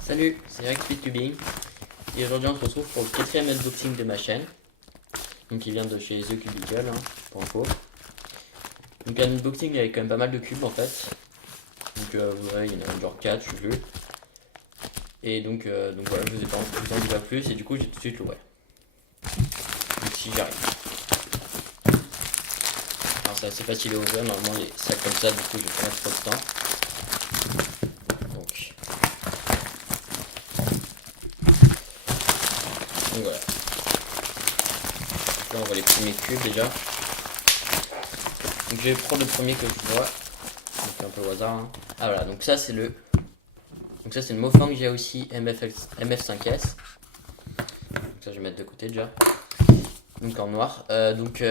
Salut, c'est Rex Speedcubing et aujourd'hui on se retrouve pour le quatrième unboxing de ma chaîne. Donc il vient de chez The Cubicle, pour info. Donc un unboxing avec quand même pas mal de cubes en fait. Donc vous voyez, il y en a genre 4, je sais plus. Et donc voilà, je vous en dis pas plus et du coup j'ai tout de suite l'ouvert. Donc si j'arrive. Alors c'est assez facile à ouvrir, normalement les sacs comme ça, du coup je vais pas mettre trop de temps. Donc voilà. Donc là on voit les premiers cubes déjà. Donc je vais prendre le premier que je vois. Donc un peu au hasard. Ah voilà, donc ça c'est le. Donc ça c'est une Mofang j'ai aussi MF5S. Donc ça je vais mettre de côté déjà. Donc en noir. Donc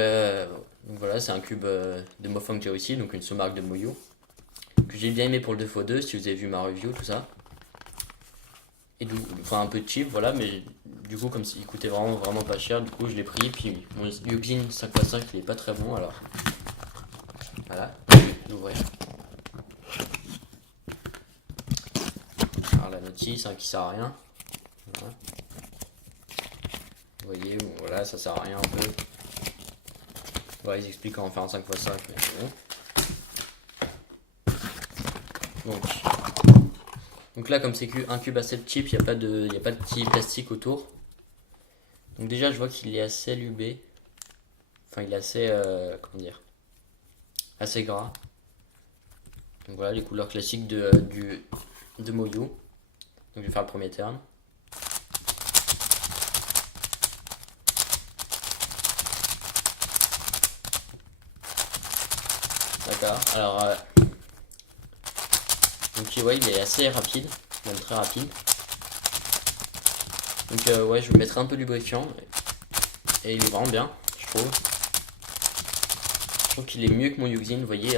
voilà, c'est un cube de Mofang j'ai aussi, donc une sous-marque de Moyo. Que j'ai bien aimé pour le 2x2 si vous avez vu ma review, tout ça. Et donc, enfin un peu cheap, voilà, mais du coup comme il coûtait vraiment pas cher, du coup je l'ai pris. Puis mon Yuxin 5x5 il est pas très bon alors. Voilà, je vais l'ouvrir. Alors la notice qui sert à rien. Voilà. Vous voyez, bon, voilà, ça sert à rien un peu. Voilà, ils expliquent comment faire un 5x5, mais c'est bon. Donc là, comme c'est un cube assez cheap, il n'y a pas de petit plastique autour. Donc déjà, je vois qu'il est assez lubé. Enfin, il est assez, comment dire, assez gras. Donc voilà, les couleurs classiques de Moyo. Donc je vais faire le premier terme. D'accord, alors donc ouais, il est assez rapide, même très rapide. Donc ouais, je vais mettre un peu de lubrifiant et il est vraiment bien, je trouve. Je trouve qu'il est mieux que mon Yuxin, vous voyez,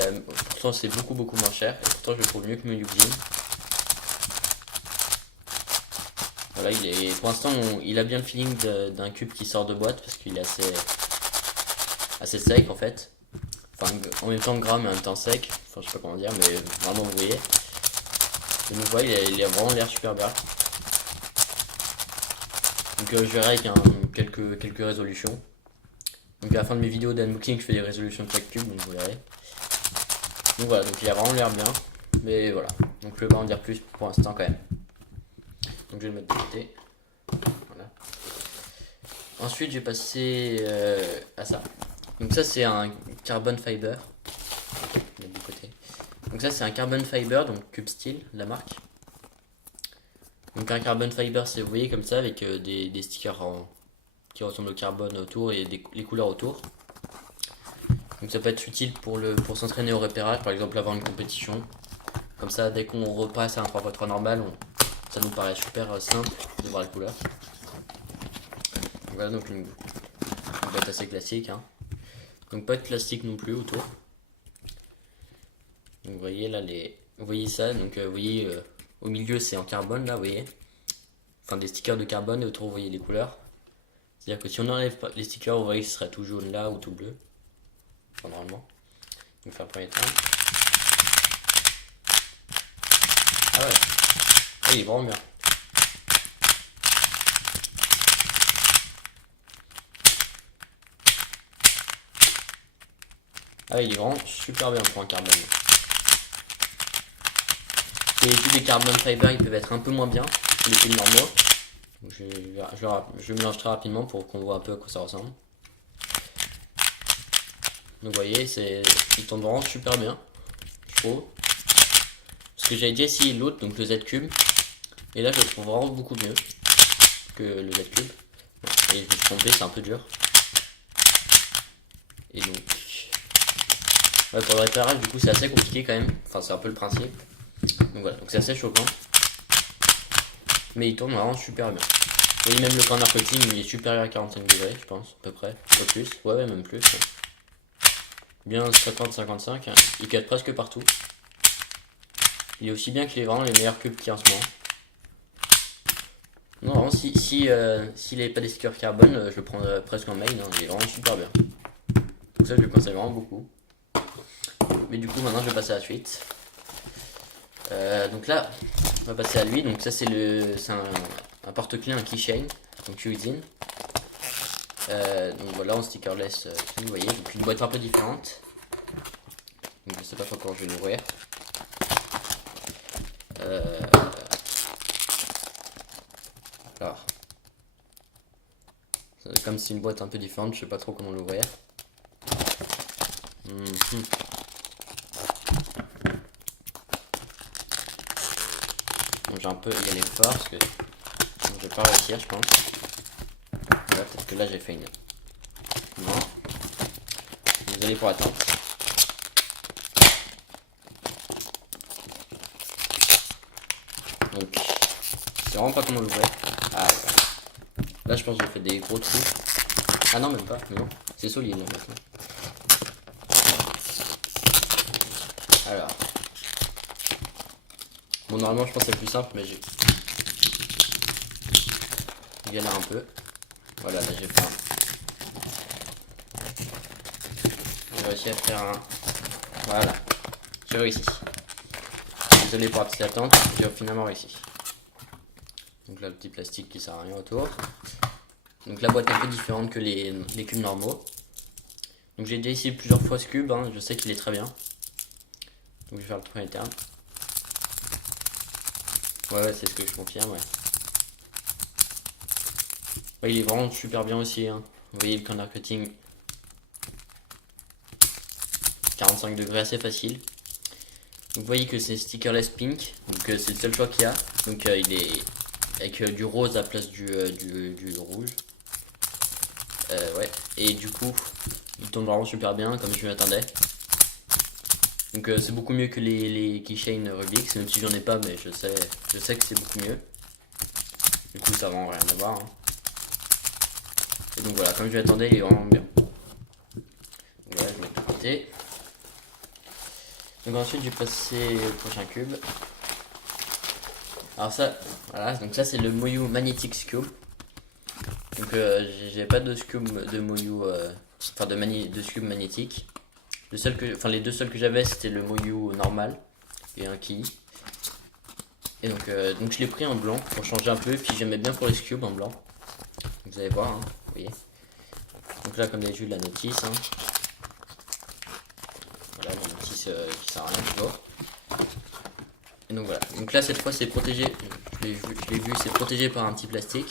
pourtant c'est beaucoup moins cher et pourtant je le trouve mieux que mon Yuxin. Voilà, pour l'instant il a bien le feeling d'un cube qui sort de boîte parce qu'il est assez sec en fait. Enfin, en même temps gras mais en même temps sec, enfin je sais pas comment dire, mais vraiment vous voyez. Et donc ouais, il a vraiment l'air super bien. Donc je verrai avec quelques résolutions. Donc à la fin de mes vidéos d'unboxing, je fais des résolutions de chaque cube, donc vous verrez. Donc voilà, donc il a vraiment l'air bien. Mais voilà, donc je vais pas en dire plus pour l'instant quand même. Donc je vais le mettre de côté. Voilà. Ensuite, je vais passer à ça. Donc ça c'est un carbon fiber. Je vais mettre de côté. Donc ça c'est un carbon fiber, donc Cube Steel, la marque. Donc un carbon fiber, c'est vous voyez comme ça avec des stickers qui ressemblent au carbone autour et les couleurs autour. Donc ça peut être utile pour s'entraîner au repérage, par exemple avant une compétition. Comme ça, dès qu'on repasse à un 3x3 normal, ça nous paraît super simple de voir la couleur. Donc voilà, donc une boîte assez classique. Donc pas de plastique non plus autour. Donc vous voyez là, vous voyez ça, donc vous voyez au milieu c'est en carbone là, vous voyez. Enfin des stickers de carbone et autour vous voyez les couleurs. C'est-à-dire que si on enlève les stickers, vous voyez que ce sera tout jaune là ou tout bleu. Enfin, normalement. Donc faire le premier temps. Ah ouais. Ah, il est vraiment bien. Ah ouais, il est vraiment super bien pour un carbone. Et les tubes des carbone fiber, ils peuvent être un peu moins bien que les tubes normaux. Donc je mélange très rapidement pour qu'on voit un peu à quoi ça ressemble. Donc vous voyez, il tombe vraiment super bien, je trouve. Parce que j'avais déjà essayé l'autre, donc le Z Cube. Et là je le trouve vraiment beaucoup mieux que le Z Cube. Et je me suis trompé, c'est un peu dur. Et donc ouais, pour le réparage du coup c'est assez compliqué quand même. Enfin c'est un peu le principe. Donc voilà, donc c'est assez choquant. Mais il tourne vraiment super bien. Vous voyez même le corner cutting il est supérieur à 45 degrés je pense, à peu près. Pas plus, ouais même plus. Bien 50-55, il cut presque partout. Il est aussi bien que vraiment les meilleurs cubes qu'il y a en ce moment. Non, vraiment, s'il n'avait pas des stickers carbone, je le prendrais presque en main, il est vraiment super bien. Donc ça, je le conseille vraiment beaucoup. Mais du coup, maintenant, je vais passer à la suite. Donc là, On va passer à lui. Donc ça c'est un porte-clés, un keychain, donc cuisine. Donc voilà, en stickerless, vous voyez, donc une boîte un peu différente. Donc je sais pas trop comment je vais l'ouvrir. Alors, comme c'est une boîte un peu différente, je sais pas trop comment l'ouvrir. Donc j'ai un peu égalé fort parce que je vais pas réussir, je pense. Voilà, peut-être que là j'ai fait une. Non. Désolé pour attendre. Donc, c'est vraiment pas comment l'ouvrir. Ah, voilà. Là, je pense que j'ai fait des gros trous. Ah non, même pas. Mais non, c'est solide là maintenant. Alors. Bon, normalement, je pense que c'est plus simple, mais j'ai. Il galère un peu. Voilà, là j'ai fait un. J'ai réussi à faire un. Voilà. J'ai réussi. Désolé pour la petite attente, j'ai finalement réussi. Donc là, le petit plastique qui sert à rien autour. Donc la boîte est un peu différente que les cubes normaux. Donc j'ai déjà essayé plusieurs fois ce cube, hein, je sais qu'il est très bien. Donc je vais faire le premier terme. Ouais, c'est ce que je confirme, ouais. Ouais, il est vraiment super bien aussi, hein. Vous voyez le corner cutting. 45 degrés, assez facile. Donc vous voyez que c'est stickerless pink, donc c'est le seul choix qu'il y a. Donc il est avec du rose à la place du rouge. Ouais, et du coup, il tombe vraiment super bien, comme je m'y attendais. Donc c'est beaucoup mieux que les keychains Rubik's, même si j'en ai pas, mais je sais que c'est beaucoup mieux. Du coup, ça va vraiment rien à voir. Hein. Et donc voilà, comme je m'y attendais, il est vraiment bien. Donc voilà, je vais mettre de côté. Donc ensuite, je vais passer au prochain cube. Alors ça, voilà, donc ça c'est le Moyu Magnetic Cube. Donc j'ai pas de cube de Moyu, enfin de cube magnétique. Les deux seuls que j'avais c'était le Moyu normal et un Ki. Et donc je l'ai pris en blanc pour changer un peu, puis j'aimais bien pour les cubes en blanc. Vous allez voir, hein, vous voyez. Donc là comme d'habitude la notice. Hein. Voilà la notice qui sert à rien toujours. Et donc voilà. Donc là cette fois c'est protégé. Je l'ai vu, c'est protégé par un petit plastique.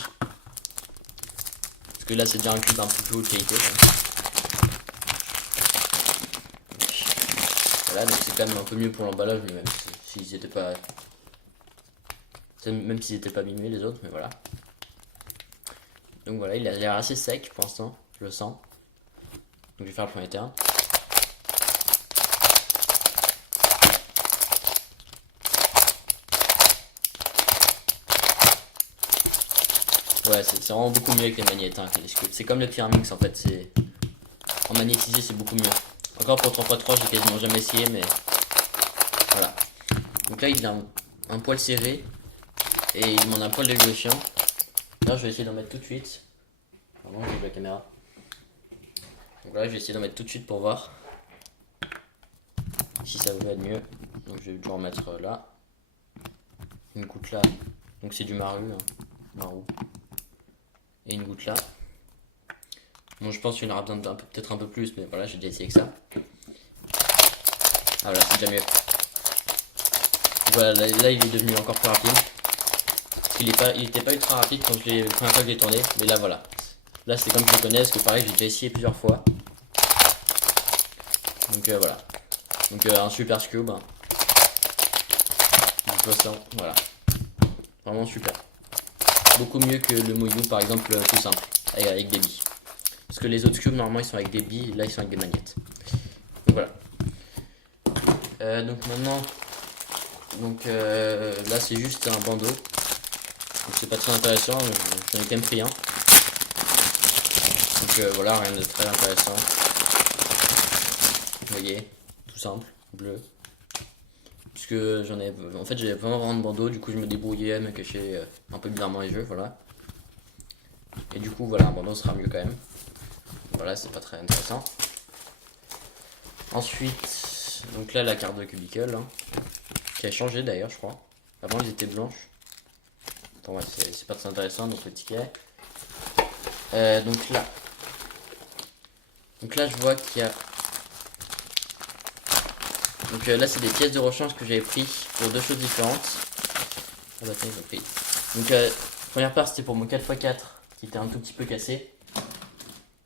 Parce que là c'est déjà un cube un peu plus haute qualité. Voilà, donc c'est quand même un peu mieux pour l'emballage, mais même s'ils étaient pas. Même s'ils étaient pas abîmés les autres, mais voilà. Donc voilà, il a l'air assez sec pour l'instant, je le sens. Donc je vais faire le premier terme. Ouais, c'est vraiment beaucoup mieux avec les magnettes, hein, que les scoops. C'est comme le Pyramix en fait, c'est. En magnétisé, c'est beaucoup mieux. Encore pour 3x3, j'ai quasiment jamais essayé, mais. Voilà. Donc là, il a un poil serré. Et il demande un poil de négociant. Là, je vais essayer d'en mettre tout de suite. Pardon, j'ai la caméra. Donc là, je vais essayer d'en mettre tout de suite pour voir si ça va être mieux. Donc je vais toujours en mettre là. Une goutte là. Donc c'est du Maru. Hein. Marou. Et une goutte là. Bon, je pense qu'il y en aura peut-être un peu plus, mais voilà, j'ai déjà essayé avec ça. Ah voilà, c'est déjà mieux. Voilà, là il est devenu encore plus rapide. Il était pas ultra rapide quand la première fois que je l'ai tourné, mais là voilà. Là c'est comme je le connais, parce que pareil j'ai déjà essayé plusieurs fois. Donc voilà. Donc un super cube. Hein. Voilà. Vraiment super. Beaucoup mieux que le Moyu par exemple tout simple, avec des billes. Parce que les autres cubes normalement ils sont avec des billes, là ils sont avec des magnettes. Donc voilà. Donc maintenant, là c'est juste un bandeau. Donc c'est pas très intéressant, j'en ai quand même pris un. Donc voilà, rien de très intéressant. Vous voyez, tout simple, bleu. Puisque en fait j'avais vraiment de bandeau, du coup je me débrouillais à me cacher un peu bizarrement les jeux, voilà. Et du coup voilà, un bandeau sera mieux quand même. Voilà, c'est pas très intéressant. Ensuite, donc là la carte de Cubicle, hein, qui a changé d'ailleurs je crois. Avant, ils étaient blanches. Enfin, ouais, c'est pas très intéressant, donc le ticket. Donc là, je vois qu'il y a. Donc là, c'est des pièces de rechange que j'avais pris pour deux choses différentes. Ah bah, tiens, j'ai pris. Donc, première part, c'était pour mon 4x4 qui était un tout petit peu cassé.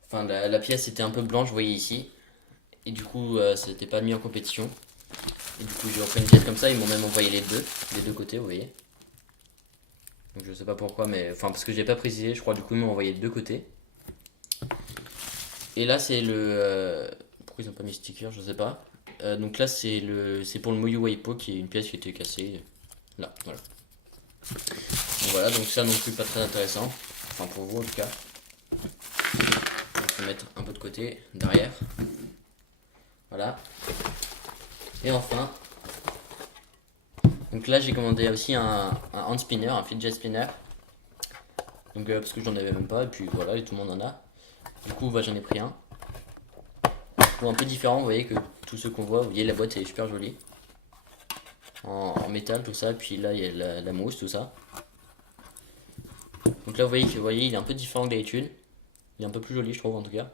Enfin, la pièce était un peu blanche, vous voyez ici. Et du coup, ça n'était pas mis en compétition. Et du coup, j'ai repris une pièce comme ça. Ils m'ont même envoyé les deux côtés, vous voyez. Donc, je sais pas pourquoi, mais enfin, parce que j'ai pas précisé, je crois, du coup, ils m'ont envoyé de deux côtés. Et là, c'est le. Pourquoi ils ont pas mis sticker, je sais pas. Donc là, c'est pour le Moyu Waipo qui est une pièce qui était cassée. Là, voilà. Donc voilà, donc ça non plus pas très intéressant. Enfin, pour vous en tout cas. Donc, je vais mettre un peu de côté, derrière. Voilà. Et enfin. Donc là, j'ai commandé aussi un hand spinner, un fidget spinner. Donc parce que j'en avais même pas, et puis voilà, et tout le monde en a. Du coup, bah, j'en ai pris un. Bon, un peu différent, vous voyez que tous ceux qu'on voit, vous voyez la boîte est super jolie. En métal, tout ça, puis là, il y a la mousse, tout ça. Donc là, vous voyez, il est un peu différent que d'habitude. Il est un peu plus joli, je trouve, en tout cas.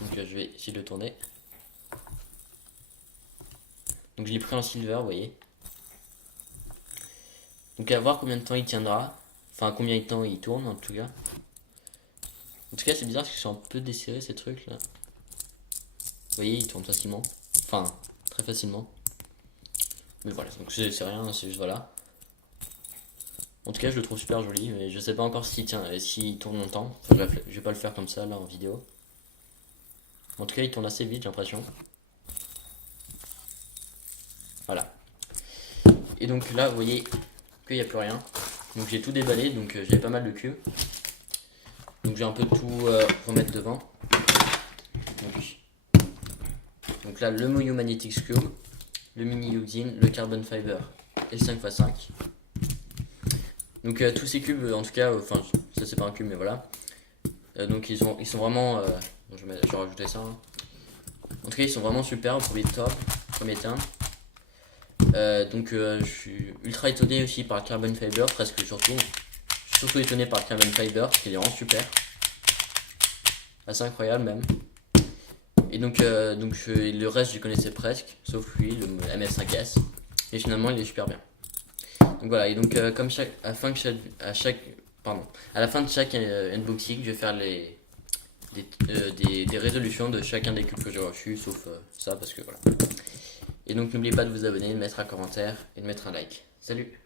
Donc je vais essayer de le tourner. Donc je l'ai pris en silver, vous voyez. Donc à voir combien de temps il tiendra. Enfin, combien de temps il tourne, en tout cas. En tout cas, c'est bizarre parce qu'ils sont un peu desserrés, ces trucs là. Vous voyez, ils tournent facilement. Enfin, très facilement. Mais voilà, donc c'est rien, c'est juste voilà. En tout cas, je le trouve super joli, mais je sais pas encore s'il tourne longtemps. Enfin, je vais pas le faire comme ça là en vidéo. En tout cas, il tourne assez vite, j'ai l'impression. Voilà. Et donc là, vous voyez qu'il n'y a plus rien. Donc j'ai tout déballé, donc j'avais pas mal de cubes. Donc j'ai un peu tout remettre devant. Donc là, le Moyu Magnetics Cube, le Mini Yuxin, le Carbon Fiber et le 5x5. Donc tous ces cubes, en tout cas, enfin ça c'est pas un cube mais voilà. Donc ils sont vraiment, je vais rajouter ça. Hein. En tout cas ils sont vraiment super au premier terme. Donc je suis ultra étonné aussi par le Carbon Fiber, presque surtout. Je suis surtout étonné par le Carbon Fiber parce qu'il est vraiment super. Assez incroyable même. Et donc, le reste je connaissais presque, sauf lui, le MF5S. Et finalement il est super bien. Donc voilà, et donc comme à la fin de chaque unboxing, je vais faire des résolutions de chacun des cubes que j'ai reçus, sauf ça, parce que voilà. Et donc n'oubliez pas de vous abonner, de mettre un commentaire et de mettre un like. Salut!